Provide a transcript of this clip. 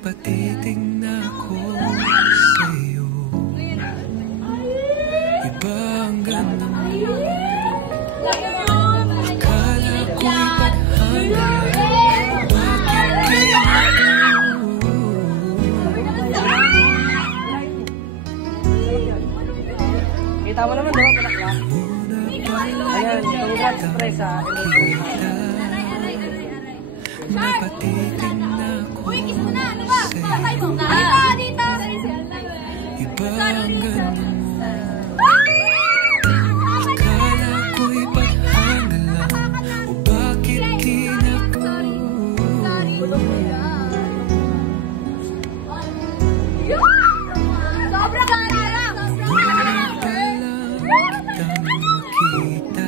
Napatitig na ako sa'yo. Iba ang ganda mo. Akala ko'y paghanga. Bakit kaya ako? Kita mo naman, diba? Pinakla. Ayan, congrats pre sa Napatitig na ako sa'yo. Iba ang ganda mo. Akala ko'y paghanga lang. O bakit di na ko? Sobrang ganda lang! Ngayon pa lang kitang makita.